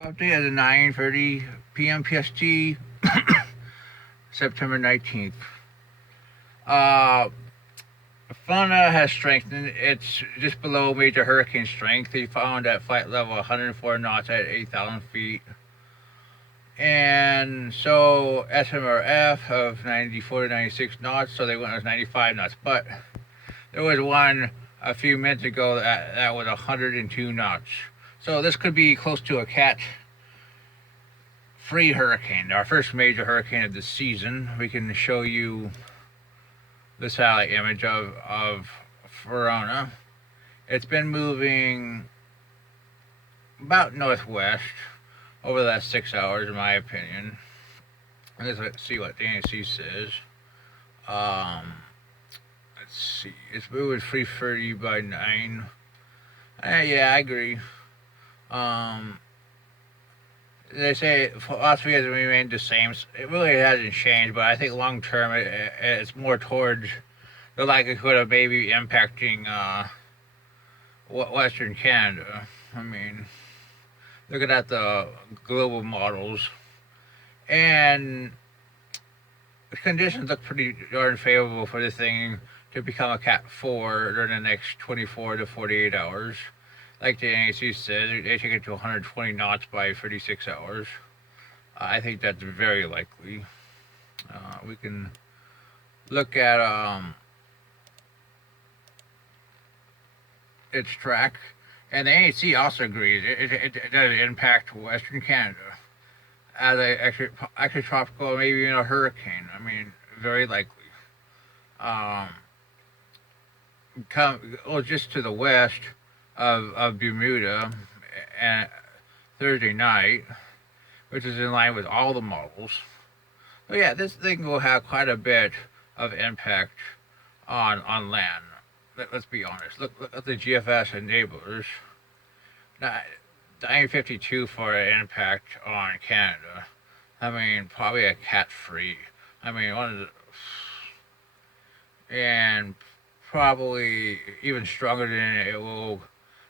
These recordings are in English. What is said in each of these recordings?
Update at 9:30 p.m. PST, September 19th. Uh, Fiona has strengthened. It's just below major hurricane strength. They found at flight level 104 knots at 8,000 feet. And so SMRF of 94 to 96 knots, so they went with 95 knots. But there was one a few minutes ago that was 102 knots. So this could be close to a cat free hurricane, our first major hurricane of the season. We can show you the satellite image of Fiona. It's been moving about northwest over the last 6 hours, in my opinion. Let's see what the ANC says. Let's see. It's moving 3:30 by 9. Yeah, I agree. Um, they say philosophy has remained the same. It really hasn't changed, but I think long term it's more towards the likelihood of maybe impacting Western Canada. I mean, looking at the global models, and the conditions look pretty darn favorable for this thing to become a Cat 4 during the next 24 to 48 hours. Like the NAC says, they take it to 120 knots by 36 hours. I think that's very likely. We can look at its track, and the NAC also agrees it does impact Western Canada as a actually tropical, maybe even a hurricane. I mean, very likely. Um, just to the west of Bermuda and Thursday night, which is in line with all the models. So yeah, this thing will have quite a bit of impact on land. Let's be honest. Look at the GFS enablers. Now, 952 for an impact on Canada. I mean, probably a cat free. I mean, and probably even stronger than it will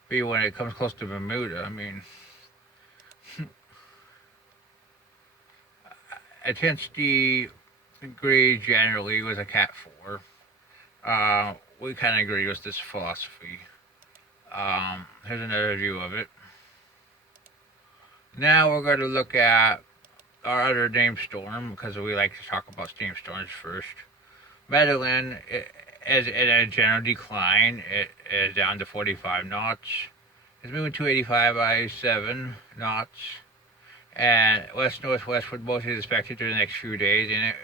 be when it comes close to Bermuda. I mean, intensity agrees generally with a Cat 4. We kind of agree with this philosophy. Here's another view of it. Now we're going to look at our other named storm because we like to talk about named storms first. Madeline is in a general decline. It is down to 45 knots. It's moving 285 by 7 knots. And west-northwest would mostly expected during the next few days, and it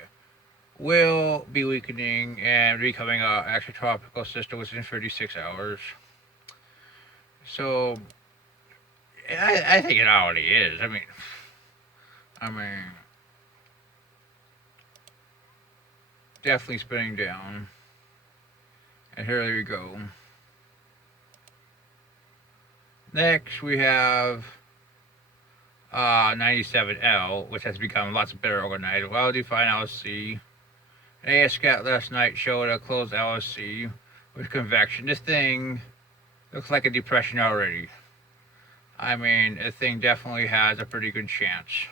will be weakening and becoming an extratropical system within 36 hours. So, I think it already is. I mean, definitely spinning down. And here we go. Next, we have 97L, which has become lots better organized. Well-defined LSC. An ASCAT last night showed a closed LSC with convection. This thing looks like a depression already. I mean, this thing definitely has a pretty good chance.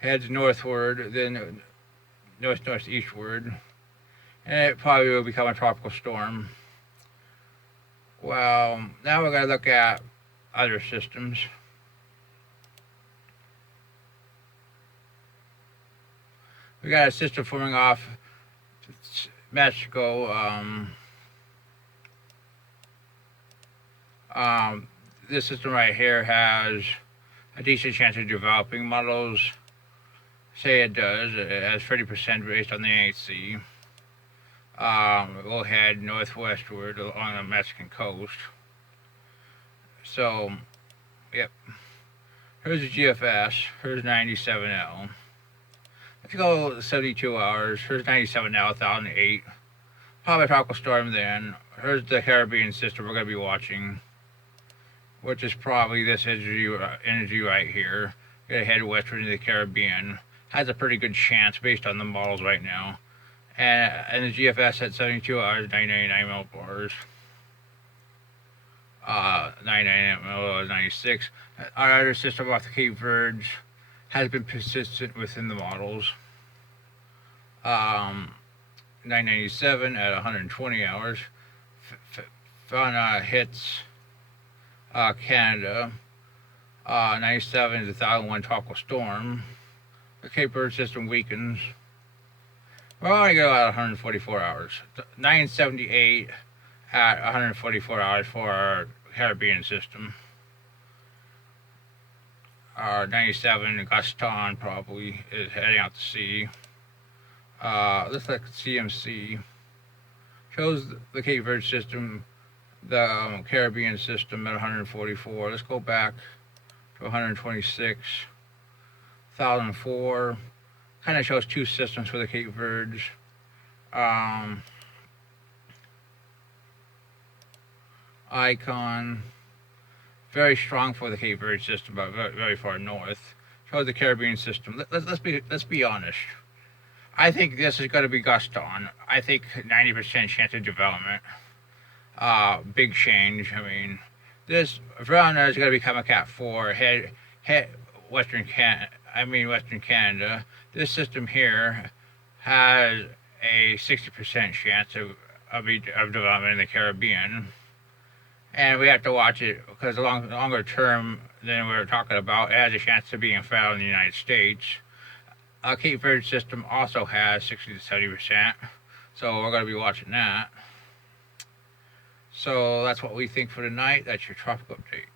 Heads northward, then northeastward, and it probably will become a tropical storm. Well, now we're going to look at other systems. We got a system forming off Mexico. This system right here has a decent chance of developing. Models say it does. It has 30% based on the NHC. We'll head northwestward along the Mexican coast. So, yep. Here's the GFS. Here's 97L. Let's go 72 hours. Here's 97L, 1008. Probably a tropical storm then. Here's the Caribbean system we're going to be watching, which is probably this energy right here. Gonna head westward into the Caribbean. Has a pretty good chance based on the models right now. and the GFS at 72 hours, 999 millibars. 99 millibars, 96. Our other system off the Cape Verdes has been persistent within the models. 997 at 120 hours. Fiona hits Canada. 97 is a 1001 tropical storm. The Cape Verde system weakens. We're only going to go at 144 hours. 978 at 144 hours for our Caribbean system. 97 Gaston probably is heading out to sea. Looks like CMC shows the Cape Verde system, the Caribbean system at 144. Let's go back to 126. 1004 kind of shows two systems for the Cape Verdes. Icon very strong for the Cape Verde system, but very, very far north. Shows the Caribbean system. Let's be honest. I think this is going to be Gaston. I think 90% chance of development. Big change. I mean, this Fiona is going to become a Cat 4. Head Western Canada. This system here has a 60% chance of development in the Caribbean. And we have to watch it because longer term than we were talking about, it has a chance of being found in the United States. Cape Verde system also has 60 to 70%, so we're going to be watching that. So that's what we think for tonight. That's your tropical update.